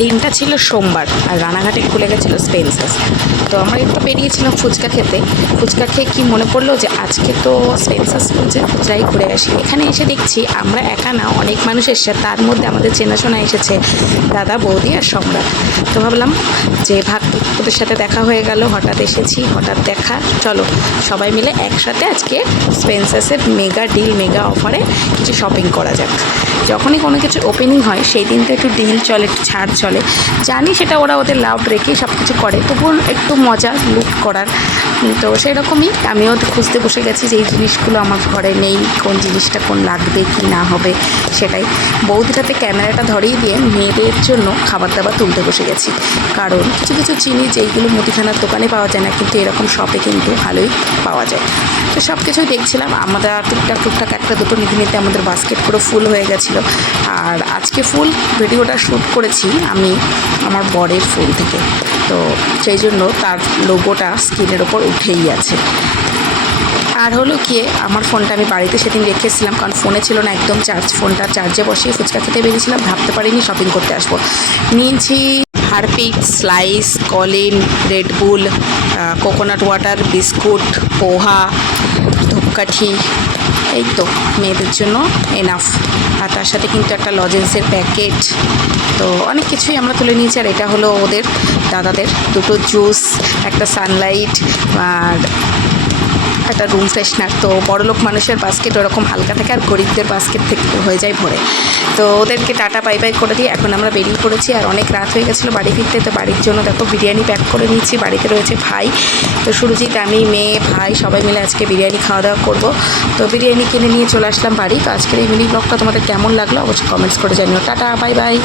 দিনটা ছিল সোমবার আর রানাঘাটে খুলে গেছিলো স্পেন্সার্স। তো আমরা একটু বেরিয়েছিলাম ফুচকা খেতে। ফুচকা খেয়ে কি মনে পড়লো যে আজকে তো স্পেন্সার্স খুলছে, যাই ঘুরে আসি। এখানে এসে দেখছি আমরা একা না, অনেক মানুষ এসেছে, তার মধ্যে আমাদের চেনাশোনা এসেছে, দাদা, বৌদি আর সম্রাট। তো ভাবলাম যে ওদের সাথে দেখা হয়ে গেল, হঠাৎ এসেছি, হঠাৎ দেখা, চলো সবাই মিলে একসাথে আজকে স্পেন্সার্সের মেগা ডিল, মেগা অফারে কিছু শপিং করা যাক। যখনই কোনো কিছু ওপেনিং হয় সেই দিন তো একটু ডিল চলে, একটু ছাড় চলে, জানি সেটা ওরা ওদের লাভ রেখেই সব কিছু করে, তবুও একটু মজা লুট করার। তো সেই রকমই আমিও খুঁজতে বসে গেছি যে এই জিনিসগুলো আমার ঘরে নেই, কোন জিনিসটা কোন লাগবে কি না হবে সেটাই। বৌদির হাতে ক্যামেরাটা ধরিয়ে দিয়ে মেয়েদের জন্য খাবার দাবার তুলতে বসে গেছি, কারণ কিছু কিছু জিনিস যেইগুলো মুদিখানার দোকানে পাওয়া যায় না, কিন্তু এরকম শপে কিন্তু ভালোই পাওয়া যায়। তো সব কিছুই দেখছিলাম, আমরা টুকটাক একটা দুটো নিতে নিতে আমাদের বাস্কেট পুরো ফুল হয়ে গেছিলো। আর আজকে ফুল ভিডিওটা শ্যুট করেছি আমি আমার বরের ফোন থেকে, তো সেই জন্য তার লোগোটা স্ক্রিনের ওপর উঠেই আছে। আর হলো গিয়ে আমার ফোনটা আমি বাড়িতে সেদিন রেখেছিলাম, কারণ ফোনে ছিল না একদম চার্জ। ফোনটা চার্জে বসিয়ে ফুচকা খেতে বেরিয়েছিলাম, ভাবতে পারিনি শপিং করতে আসবো। নিয়েছি Harpic, slice, Colin, red bull, coconut water, biscuit, poha, ধূপকাঠি, এই তো মেয়েদের জন্য এনাফ। আর তার সাথে কিন্তু একটা লজেন্সের প্যাকেট, তো অনেক কিছুই আমরা তুলে নিয়েছি। আর এটা হলো ওদের দাদাদের দুটো জুস, একটা সানলাইট আর একটা রুম ফ্রেশনার। তো বড়লোক মানুষের বাস্কেট ওরকম হালকা থাকে, আর গরিবদের বাস্কেট থেকে হয়ে যায় ভরে। তো ওদেরকে টাটা বাই বাই করে দিয়ে এখন আমরা বেরিয়ে পড়েছি। আর অনেক রাত হয়ে গেছিলো বাড়ি ফিরতে, তো বাড়ির জন্য দেখো বিরিয়ানি প্যাক করে নিচ্ছি। বাড়িতে রয়েছে ভাই, তো সুরজিৎ, আমি, মেয়ে, ভাই সবাই মিলে আজকে বিরিয়ানি খাওয়া দাওয়া করবো। তো বিরিয়ানি কিনে নিয়ে চলে আসলাম বাড়ি। তো আজকের এই মিনি ব্লগটা তোমাদের কেমন লাগলো অবশ্যই কমেন্টস করে জানিও। Tata bye bye.